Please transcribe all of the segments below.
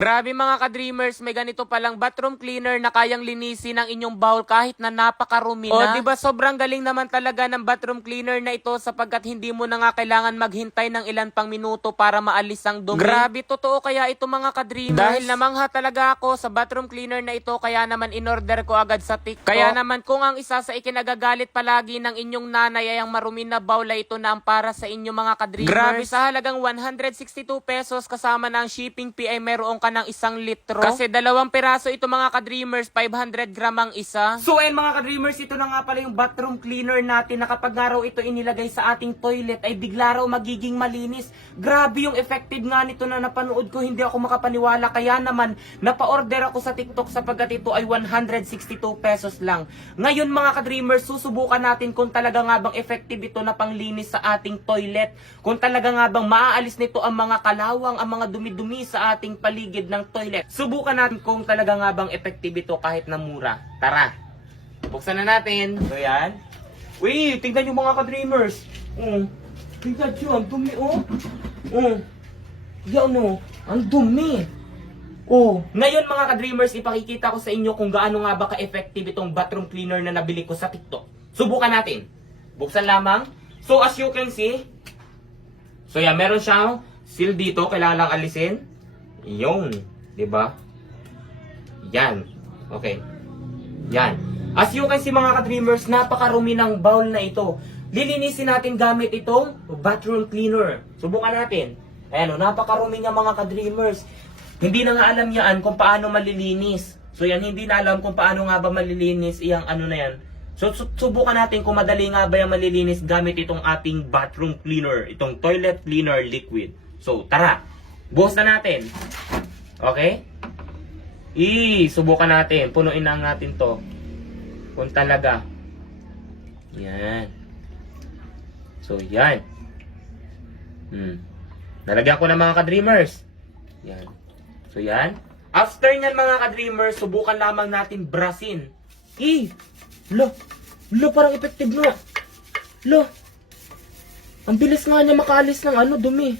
Grabe mga ka-dreamers, may ganito palang bathroom cleaner na kayang linisin ang inyong bowl kahit na napakarumi na. O diba sobrang galing naman talaga ng bathroom cleaner na ito sapagkat hindi mo na nga kailangan maghintay ng ilan pang minuto para maalis ang dumi. Grabe, totoo kaya ito mga ka-dreamers. Dahil namangha talaga ako sa bathroom cleaner na ito kaya naman in-order ko agad sa TikTok. Kaya naman kung ang isa sa ikinagagalit palagi ng inyong nanay ay ang marumi na bowl ay ito na ang para sa inyo mga ka-dreamers. Grabe, sa halagang 162 pesos kasama ng shipping fee ay meron ka ng 1 litro. Kasi 2 piraso ito mga ka-dreamers, 500 gram ang isa. So ayun mga ka-dreamers, ito na nga pala yung bathroom cleaner natin na kapag nga raw ito inilagay sa ating toilet ay bigla raw magiging malinis. Grabe yung effective nga nito na napanood ko, hindi ako makapaniwala. Kaya naman, napa-order ako sa TikTok sapagkat ito ay 162 pesos lang. Ngayon mga ka-dreamers, susubukan natin kung talaga nga bang effective ito na panglinis sa ating toilet. Kung talaga nga bang maaalis nito ang mga kalawang, ang mga dumi-dumi sa ating paligid ng toilet. Subukan natin kung talaga nga bang effective ito kahit na mura. Tara, buksan na natin. So yan. Uy, tingnan nyo mga ka-dreamers. Tingnan nyo, ang dumi Yan ang dumi. Ngayon mga ka-dreamers, ipakikita ko sa inyo kung gaano nga ba ka-effective itong bathroom cleaner na nabili ko sa TikTok. Subukan natin. Buksan lamang. So as you can see, so yan, meron siyang seal dito, kailangan lang alisin. Yung, 'di ba? Yan. Okay. Yan. As you can see mga ka-dreamers, napakarumi ng bowl na ito. Lilinisin natin gamit itong bathroom cleaner. Subukan natin. Ayan, napakarumi nga mga ka-dreamers. Hindi na nga alam yan kung paano malilinis. So yan, hindi na alam kung paano nga ba malilinis iyang ano na yan. So subukan natin kung madali nga ba yung malilinis gamit itong ating bathroom cleaner, itong toilet cleaner liquid. So tara, buhos na natin. Okay? Subukan natin. Punuin lang natin to. Kung talaga. Yan. So, yan. Nalagyan ko na mga ka-dreamers. Yan. So, yan. After nyan mga ka-dreamers, subukan lamang natin brasin. Parang effective nga. Ang bilis nga niya makaalis ng dumi.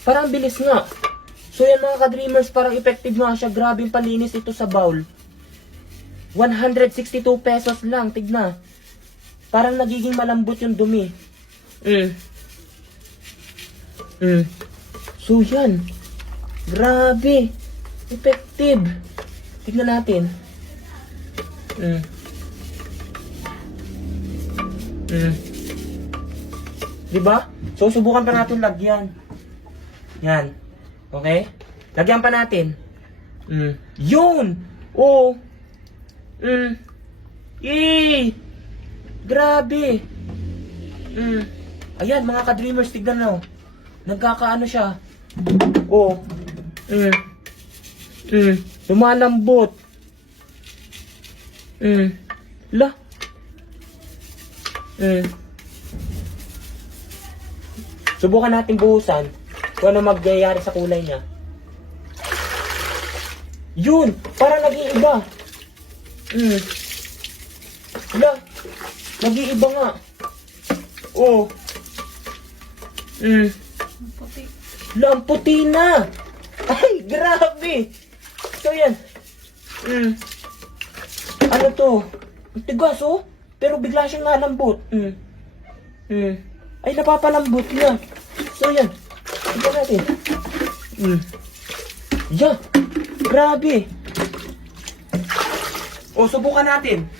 Parang bilis nga. So yan mga ka-dreamers, parang effective nga siya. Grabe yung palinis ito sa bowl. 162 pesos lang, tigna. Parang nagiging malambot yung dumi. So yan. Grabe. Effective. Tignan natin. Diba? So, subukan pa natin lagyan. Yan. Okay? Lagyan pa natin. Yun! Grabe! Ayan, mga ka-dreamers, tignan na. Nagkakaano siya. Lumalambot. Subukan natin buhusan kung ano magyayari sa kulay niya. Yun! Parang nag-iiba. Nag-iiba nga. Puti. Ang puti na! Ay, grabe! So yan. Ano to? Ang tigas pero bigla siyang nalambot. Ay, napapalambot niya. So yan. Tignan natin. Grabe. Subukan natin.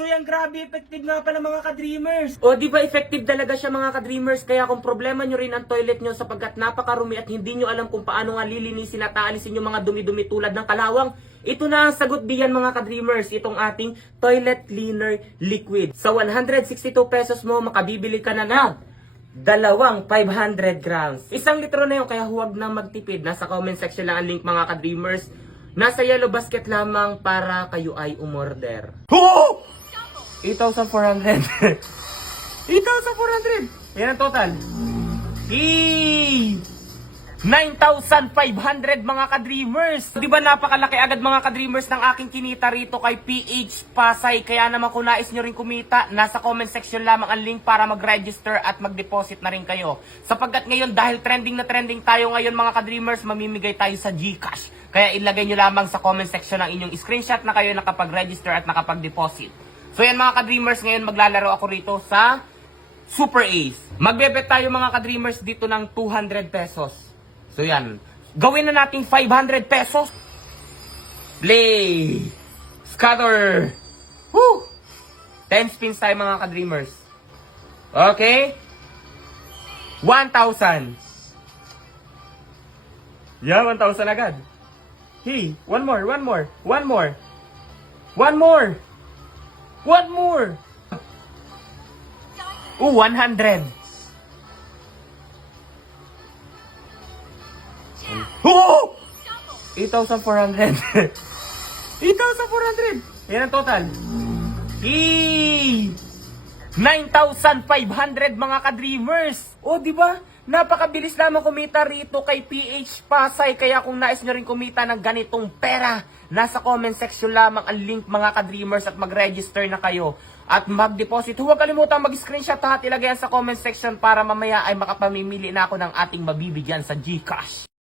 So yan, grabe, effective nga pala mga ka-dreamers. Di ba effective talaga siya mga ka-dreamers? Kaya kung problema nyo rin ang toilet nyo sapagkat napakarumi at hindi nyo alam kung paano nga lilinisin at aalisin yung mga dumi-dumi tulad ng kalawang, ito na ang sagot diyan mga ka-dreamers, itong ating toilet cleaner liquid. Sa 162 pesos mo, makabibili ka na ng 500 grams. 1 litro na yun, kaya huwag na magtipid. Nasa comment section lang ang link mga ka-dreamers. Nasa yellow basket lamang para kayo ay umorder. 8,400. 8,400. Yan ang total. 9,500 mga ka-dreamers. Di ba napakalaki agad mga ka-dreamers ng aking kinita rito kay PH Pasay. Kaya naman kung nais nyo rin kumita, nasa comment section lamang ang link para mag-register at mag-deposit na rin kayo. Sapagkat ngayon dahil trending na trending tayo ngayon mga ka-dreamers, mamimigay tayo sa GCash. Kaya ilagay nyo lamang sa comment section ang inyong screenshot na kayo nakapag-register at nakapag-deposit. So yan mga ka-dreamers, ngayon maglalaro ako rito sa Super Ace. Magbebet tayo mga ka-dreamers dito ng 200 pesos. So yan, gawin na natin 500 pesos. Play! Scatter! Woo! 10 spins tayo mga ka-dreamers. Okay? 1,000. Yeah, 1,000 agad. Hey, one more. One more! Ooh, 100. Oh! 8,400. 8,400. Yan ang total. 9,500 mga ka-dreamers. O, di ba? Napakabilis lamang kumita rito kay PH Pasay. Kaya kung nais nyo rin kumita ng ganitong pera, nasa comment section lamang ang link mga ka-dreamers at mag-register na kayo. At mag-deposit. Huwag kalimutan mag-screenshot at ilagay sa comment section para mamaya ay makapamimili na ako ng ating mabibigyan sa GCash.